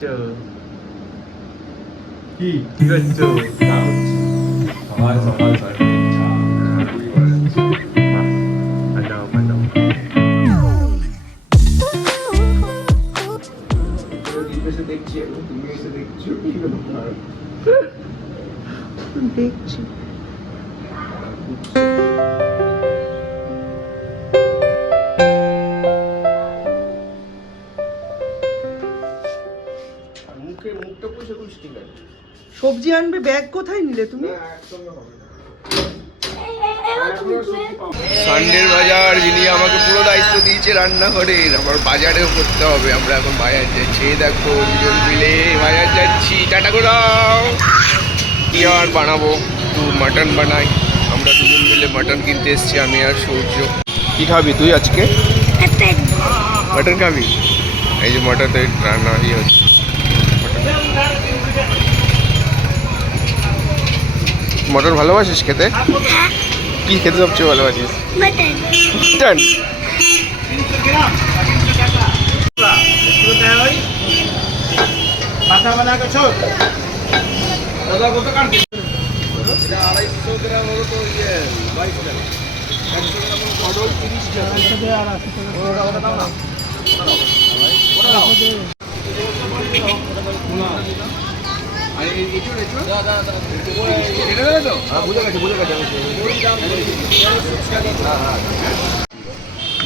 কি কি করছো? সকাল সকাল পাঠাও পাঠাও এসে দেখছি তুমি এসে দেখছো কি ব্যাপার? দেখছি মুখটা পুষে পুষ ঠিক আছে। সবজি আনবে, ব্যাগ কোথায় নিলে তুমি? সানডের বাজার, যিনি আমাকে পুরো দায়িত্ব দিয়েছে রান্নাঘরের, আমার বাজারেও করতে হবে। আমরা এখন বাজার যাচ্ছি, এই দেখো দুজন মিলে বাজার যাচ্ছি। টাটা করে দাও। কি আর বানাবো, একটু মাটন বানাই। আমরা দুজন মিলে মাটন কিনতে এসেছি, আমি আর সূর্য। কি খাবি তুই আজকে? মাটন খাবি? এই যে মাটন রান্না ইয়ে হচ্ছে। মটন ভালোবাসিস খেতে? কি খেতে সবচেয়ে ভালোবাসিস? মটন। আড়াইশো গ্রাম হলো তো ইয়ে 22 টাকা, 100 গ্রাম পটল 30 টাকা।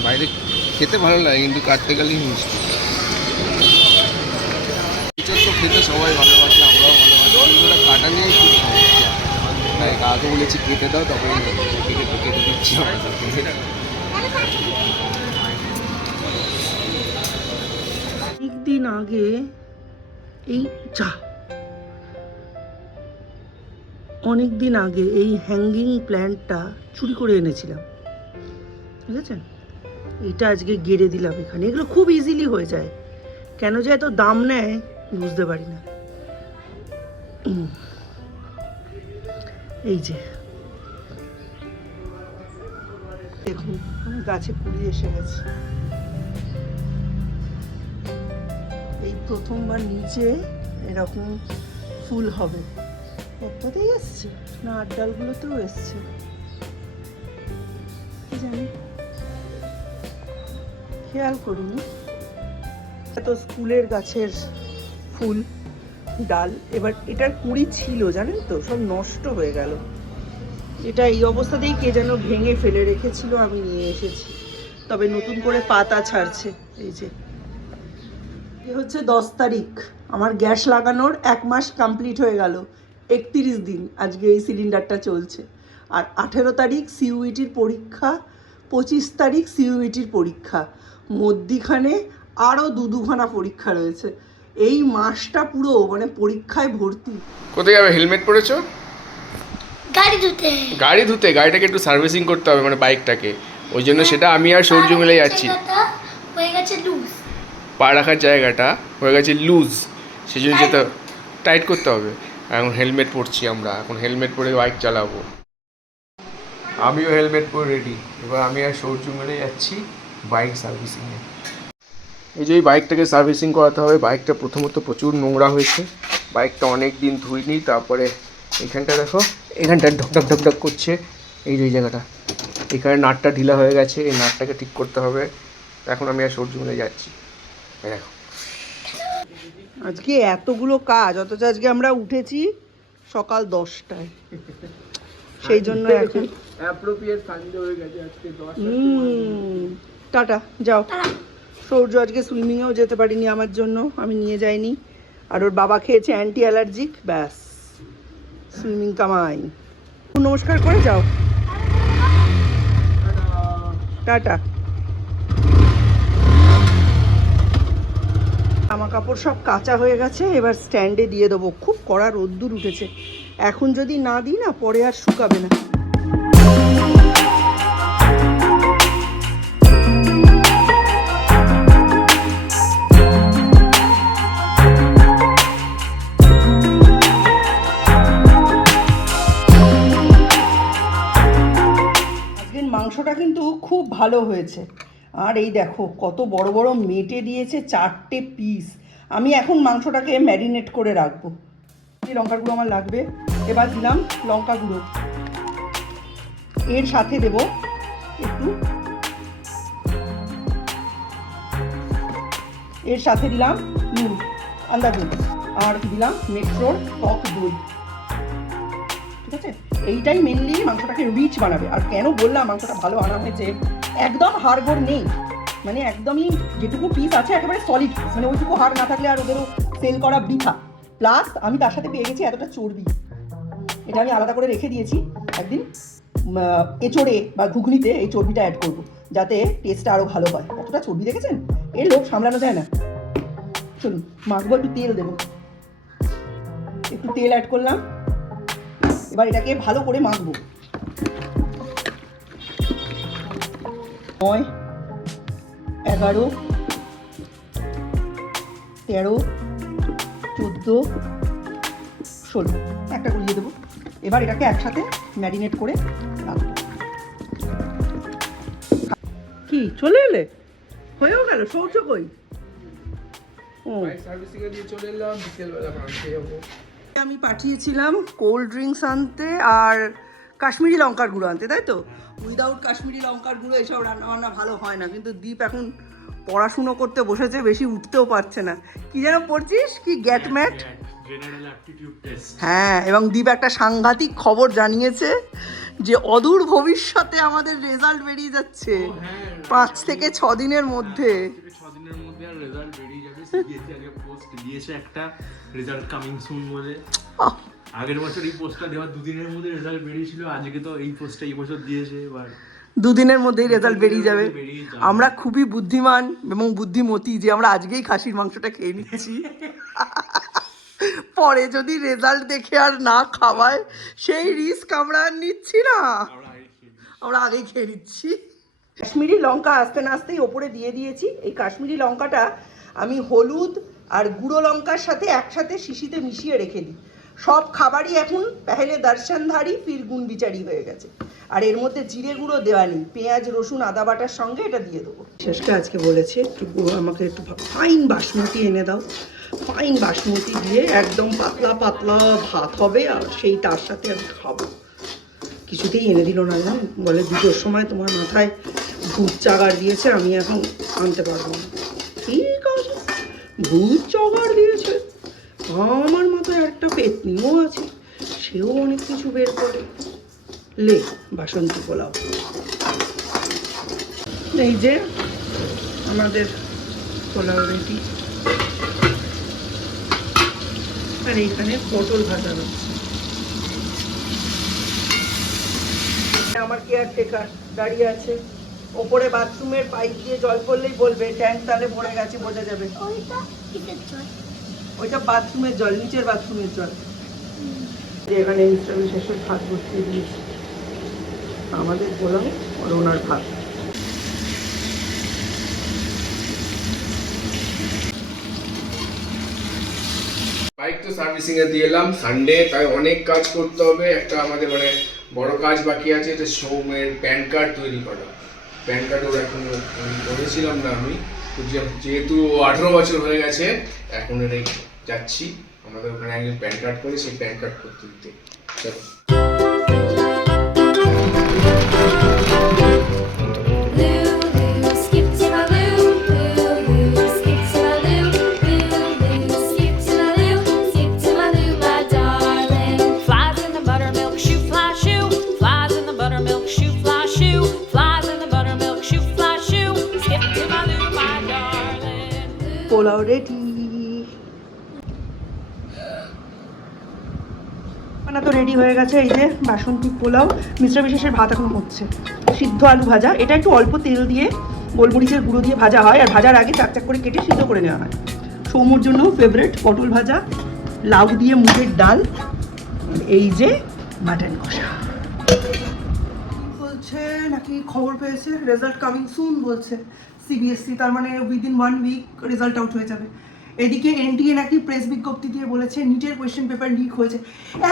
বাইরে খেতে ভালো লাগে, কিন্তু কাটতে গেলেই মিষ্টি। এঁচড় তো খেতে সবাই ভালোবাসে, আমরাও ভালোবাসি, কিন্তু ওটা কাটা নিয়ে খুব সমস্যা। তাই কাকে বলেছি কেটে দাও, তবে কেটে দিচ্ছি। একদিন আগে অনেক দিন আগে এই হ্যাঙ্গিং প্ল্যান্টটা চুরি করে এনেছিলাম, ঠিক আছে? এটা আজকে গেড়ে দিলাম এখানে। এগুলো খুব ইজিলি হয়ে যায়, কেন যে এত দাম নেয় বুঝতে পারি না। এই যে দেখুন, গাছে কুড়ি এসে গেছে। এই প্রথমবার নিচে এরকম ফুল হবে। একটাতেই এসছে না, আট ডালগুলোতেও এসছে, কি জানি, খেয়াল করিনি। এত স্কুলের গাছের ফুল ডাল, এবার এটার কুড়ি ছিল জানেন তো, সব নষ্ট হয়ে গেল। এটা এই অবস্থাতেই কে যেন ভেঙে ফেলে রেখেছিল, আমি নিয়ে এসেছি। তবে নতুন করে পাতা ছাড়ছে। এই যে এ হচ্ছে 10 তারিখ, আমার গ্যাস লাগানোর 1 মাস কমপ্লিট হয়ে গেল। 31 দিন আজকে এই সিলিন্ডারটা চলছে। আর 18 তারিখ সিইউইটির পরীক্ষা, 25 তারিখ সিইউইটির পরীক্ষা, মধ্যিখানে আরও দুখানা পরীক্ষা রয়েছে। এই মাসটা পুরো মানে পরীক্ষায় ভর্তি। কোথায় যাবে? হেলমেট পরেছো? গাড়ি ধুতে। গাড়িটাকে একটু সার্ভিসিং করতে হবে, মানে বাইকটাকে। ওই জন্য সেটা আমি আর সূর্য মিলে যাচ্ছি। হয়ে গেছে লুজ, পা রাখার জায়গাটা হয়ে গেছে লুজ, সেই জন্য সেটা টাইট করতে হবে। এখন হেলমেট পরছি আমরা, এখন হেলমেট পরে বাইক চালাবো। আমিও হেলমেট পরে রেডি। এবার আমি আর সূর্য মিলে যাচ্ছি বাইক সার্ভিসিংয়ে। এই যে এই বাইকটাকে সার্ভিসিং করাতে হবে। বাইকটা প্রথমত প্রচুর নোংরা হয়েছে, বাইকটা অনেক দিন ধুইনি। তারপরে এখানটা দেখো, এখানটা ঢক ঢক ঢক করছে। এই যে জায়গাটা, এখানে নাটটা ঢিলা হয়ে গেছে, এই নাটটাকে ঠিক করতে হবে। এখন আমি আর সূর্য মিলে যাচ্ছি। দেখো আজকে এতগুলো কাজ, অথচ আজকে আমরা উঠেছি সকাল 10টায়। সেই জন্য এখন অ্যাপ্রোপ্রিয়েট সানডে হয়ে গেছে আজকে 10। টাটা, যাও। সূর্য আজকে সুইমিংয়েও যেতে পারিনি আমার জন্য, আমি নিয়ে যাইনি। আর ওর বাবা খেয়েছে অ্যান্টি অ্যালার্জিক, ব্যাস সুইমিং কামাই। নমস্কার করে যাও, টাটা। জামা কাপড় সব কাঁচা হয়ে গেছে, এবার স্ট্যান্ডে দিয়ে দেবো। খুব কড়া রোদ্দুর উঠেছে, এখন যদি না দিই না পরে আর শুকাবে না। আজকের মাংসটা কিন্তু খুব ভালো হয়েছে। আর এই দেখো কত বড় বড় মেটে দিয়েছে, 4টে পিস। আমি এখন মাংসটাকে ম্যারিনেট করে রাখবো। লঙ্কার গুঁড়ো আমার লাগবে। এবার দিলাম লঙ্কা গুঁড়ো, এর সাথে দেব একটু, এর সাথে দিলাম নুন আন্দাজে, আর দিলাম মেট্রোর টক দই। ঠিক আছে, এইটাই মেনলি মাংসটাকে রিচ বানাবে। আর কেন বললাম মাংসটা ভালো আনা হয়েছে, একদম হাড়গোড় নেই, মানে একদমই যেটুকু পিস আছে একেবারে সলিড, মানে ওইটুকু হাড় না থাকলে আর ওদেরও সেল করা বৃথা। প্লাস আমি তার সাথে পেয়ে গেছি এতটা চর্বি, এটা আমি আলাদা করে রেখে দিয়েছি। একদিন এঁচোড়ে বা ঘুগনিতে এই চর্বিটা অ্যাড করবো যাতে টেস্টটা আরও ভালো হয়। কতটা চর্বি দেখেছেন, এর লোভ সামলানো যায় না। চলুন মাখবো, একটু তেল দেবো, একটু তেল অ্যাড করলাম। এবার এটাকে ভালো করে মাখবো। 9, 11, 13, 14, 16 একটা গুলিয়ে দেবো। এবার এটাকে একসাথে ম্যারিনেট করে রাখবো। কি চলে এলে, হয়েও গেল, শৌচ কই? সার্ভিসিংয়ে দিয়ে চলে এলাম, বিকেলবেলা মাংসে যাবো। আমি পাঠিয়েছিলাম কোল্ড ড্রিঙ্কস আনতে আর কাশ্মীরি লঙ্কার গুঁড়ো আনতে, তাই তো? উইদাউট কাশ্মীরি লঙ্কার গুঁড়ো এসব রান্নাবান্না ভালো হয় না। কিন্তু দীপ এখন পড়াশুনো করতে বসেছে, বেশি উঠতেও পারছে না। কি যেন পড়ছিস, কি গ্যাট ম্যাট? General aptitude test. হ্যাঁ, এবং দীপ একটা সাংঘাতিক খবর জানিয়েছে যে অদূর ভবিষ্যতে আমাদের রেজাল্ট বেরিয়ে যাচ্ছে 5 থেকে 6 দিনের মধ্যে। 6 দিনের মধ্যে আর রেজাল্ট বেরিয়ে যাবে। সিবিএসই আগে পোস্ট দিয়েছে একটা, রেজাল্ট কামিং সুন বলে। আগের বছর এই পোস্টটা দেওয়ার 2 দিনের মধ্যে রেজাল্ট বেরিয়েছিল, আজকে তো এই পোস্টটা এই বছর দিয়েছে। এবার 2 দিনের মধ্যেই রেজাল্ট বেরিয়ে যাবে। আমরা খুবই বুদ্ধিমান এবং বুদ্ধিমতী যে আমরা আজকেই খাসির মাংসটা খেয়ে নিচ্ছি। পরে যদি রেজাল্ট দেখে আর না খাওয়ায় সেই রিস্ক আমরা আর নিচ্ছি না, আমরা আগেই খেয়ে নিচ্ছি। কাশ্মীরি লঙ্কা আস্তে না আস্তেই ওপরে দিয়ে দিয়েছি। এই কাশ্মীরি লঙ্কাটা আমি হলুদ আর গুঁড়ো লঙ্কার সাথে একসাথে শিশিতে মিশিয়ে রেখে দিই। সব খাবারই এখন পেহেলে দর্শনধারী ফির গুণ বিচারি হয়ে গেছে। আর এর মধ্যে জিরে গুঁড়ো দেওয়া নেই, পেঁয়াজ রসুন আদা বাটার সঙ্গে এটা দিয়ে দেবো। শেষকে আজকে বলেছে একটু আমাকে একটু ফাইন বাসমতি এনে দাও। ফাইন বাসমতি দিয়ে একদম পাতলা পাতলা ভাত হবে, আর সেই তার সাথে আমি খাবো। কিছুতেই এনে দিল না, জানেন? বলে 2টোর সময় তোমার মাথায় ভূত চাগার দিয়েছে, আমি এখন আনতে পারবো না। ঠিক আছে, ভূত চাগার দিয়েছে, আমার মাথায় একটা পেতনিও আছে, সেও অনেক কিছু বের করে। লে বাসন্তী পোলাও। এই যে আমাদের পোলাও রেডি। আর এইখানে পটল ভাজা হচ্ছে। আমার কেয়ারটেকার দাঁড়িয়ে আছে ওপরে, বাথরুমের পাইপ দিয়ে জল পড়লেই বলবে ট্যাঙ্ক তালে ভরে গেছে, বোঝা যাবে। ওইটা বাথরুমের জল, নিচের বাথরুমের জল। এখানে শেষের ভাত বসিয়ে দিয়েছি, আমাদের পোলাও আর ওনার ভাত। বাইক তো সার্ভিসিং এ দিয়ে এলাম, সানডে, তাই অনেক কাজ করতে হবে। একটা আমাদের মানে বড় কাজ বাকি আছে, এটা সৌমের প্যান কার্ড তৈরি করা। প্যান কার্ড ওর এখন করেছিলাম না আমি, যেহেতু 18 বছর হয়ে গেছে, এখন এটাই যাচ্ছি আমাদের ওখানে একজন প্যান কার্ড করে, সেই প্যান কার্ড করতে দিতে। চলো। পোলাও রেডি। রান্না তো রেডি হয়ে গেছে। এই যে বাসন্তী পোলাও, মিশ্র বিশেষের ভাত এখন হচ্ছে। সিদ্ধ আলু ভাজা, এটা একটু অল্প তেল দিয়ে গোলমরিচের গুঁড়ো দিয়ে ভাজা হয়, আর ভাজার আগে চাক চাক করে কেটে সিদ্ধ করে নেওয়া হয়। সৌমুর জন্য ফেভারিট পটল ভাজা, লাউ দিয়ে মুগের ডাল, এই যে মাটন কষা। বলছে নাকি খবর পেয়েছে রেজাল্ট কামিং সুন বলছে সিবিএসসি, তার মানে উইদিন 1 উইক রেজাল্ট আউট হয়ে যাবে। এদিকে এনটিএ নাকি প্রেস বিজ্ঞপ্তি দিয়ে বলেছে নিটের কোয়েশ্চেন পেপার লিক হয়েছে।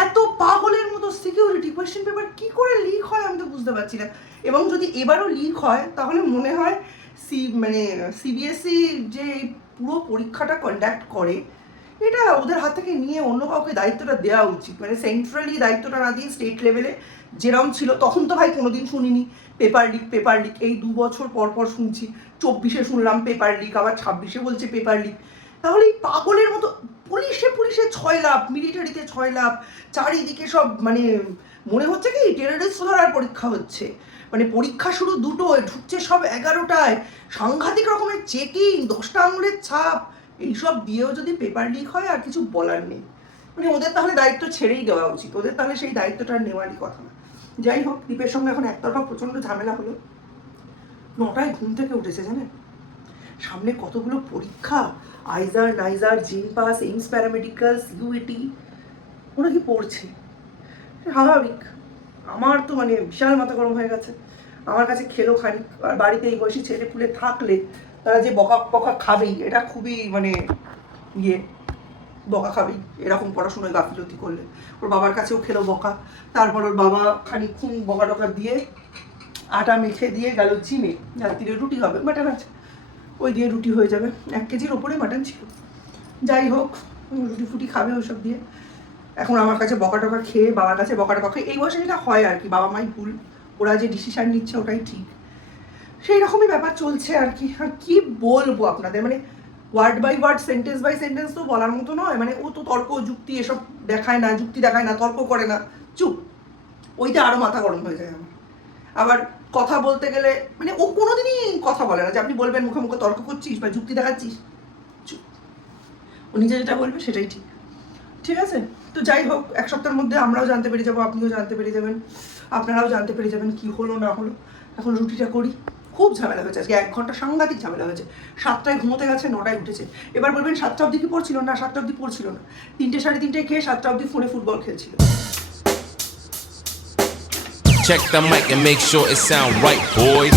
এত পাগলের মতো সিকিউরিটি, কোয়েশ্চেন পেপার কি করে লিক হয় আমি তো বুঝতে পারছি না। এবং যদি এবারও লিক হয় তাহলে মনে হয় সিবিএসসি যে পুরো পরীক্ষাটা কন্ডাক্ট করে, এটা ওদের হাত থেকে নিয়ে অন্য কাউকে দায়িত্বটা দেওয়া উচিত। মানে সেন্ট্রালি দায়িত্বটা না দিয়ে স্টেট লেভেলে যেরকম ছিল, তখন তো ভাই কোনোদিন শুনিনি পেপার লিক, এই 2 বছর পর পর শুনছি। 24-এ শুনলাম পেপার লিক, আবার 26-এ বলছে পেপার লিক। তাহলে এই পাগলের মতো পুলিশে 6 লাখ, মিলিটারিতে 6 লাখ, চারিদিকে সব মানে মনে হচ্ছে কি টেররিস্ট ধরার পরীক্ষা হচ্ছে। মানে পরীক্ষা শুরু 2টোয়, ঢুকছে সব 11টায়, সাংঘাতিক রকমের চেকিং, 10টা আঙুলের ছাপ, এইসব দিয়েও যদি পেপার লিক হয় আর কিছু বলার নেই। মানে ওদের তাহলে দায়িত্ব ছেড়েই দেওয়া উচিত, ওদের তাহলে সেই দায়িত্বটা নেওয়ারই কথা না। যাই হোক, দীপের সঙ্গে এখন একতরফা প্রচণ্ড ঝামেলা হলো। 9টায় ঘুম থেকে উঠেছে জানেন, সামনে কতগুলো পরীক্ষা, আইজার, নাইজার, জিন পাস, এইমস প্যারামেডিক্যাল, সিইউইটি, ওরা কি পড়ছে, স্বাভাবিক। আমার তো মানে বিশাল মাথা গরম হয়ে গেছে। আমার কাছে খেলো খানিক, আর বাড়িতে এই বয়সী ছেলে পুলে থাকলে তারা যে বকা খাবেই, এটা খুবই মানে বকা খাবেই এরকম পড়াশোনায় গাফিলতি করলে। ওর বাবার কাছেও খেলো বকা, তারপর ওর বাবা খানিকক্ষণ বকা টকা দিয়ে আটা মেখে দিয়ে গেল জিমে, রাত্রিরে রুটি হবে, মাটন আছে, ওই দিয়ে রুটি হয়ে যাবে, 1 কেজির ওপরে মাটন ছিল। যাই হোক, রুটি ফুটি খাবে ওইসব দিয়ে। এখন আমার কাছে বকা টকা খেয়ে, বাবার কাছে বকা টকা খেয়ে, এই বয়সে যেটা হয় আর কি, বাবা মাই ভুল, ওরা যে ডিসিশান নিচ্ছে ওটাই ঠিক, সেই রকমই ব্যাপার চলছে আর কি। আর কি বলবো আপনাদের, মানে word by word, sentence by sentence তো বলার মতো নয়। মানে ও তো তর্ক যুক্তি এসব দেখায় না, যুক্তি দেখায় না, তর্ক করে না, চুপ। ওইটা আরও মাথা গরম হয়ে যায় আমার। আবার কথা বলতে গেলে মানে ও কোনোদিনই কথা বলে না যে আপনি বলবেন মুখে মুখে তর্ক করছিস বা যুক্তি দেখাচ্ছিস, চুপ। ও নিজে যেটা বলবে সেটাই ঠিক, ঠিক আছে? তো যাই হোক, 1 সপ্তাহের মধ্যে আমরাও জানতে পেরে যাবো, আপনিও জানতে পেরে যাবেন, আপনারাও জানতে পেরে যাবেন কি হলো না হলো। এখন রুটিটা করি। খুব ঝামেলা হয়েছে আজকে, 1 ঘন্টা সাংঘাতিক ঝামেলা হয়েছে। 7টায় ঘুমোতে গেছে, 9টায় উঠেছে। এবার বলবেন 7টা অবধি কি পড়ছিল না? 7টা অবধি পড়ছিল না, 3টে 3:30টায় খেয়ে 7টা অবধি ফোনে ফুটবল খেলছিল। Check the mic and make sure it sound right, boys.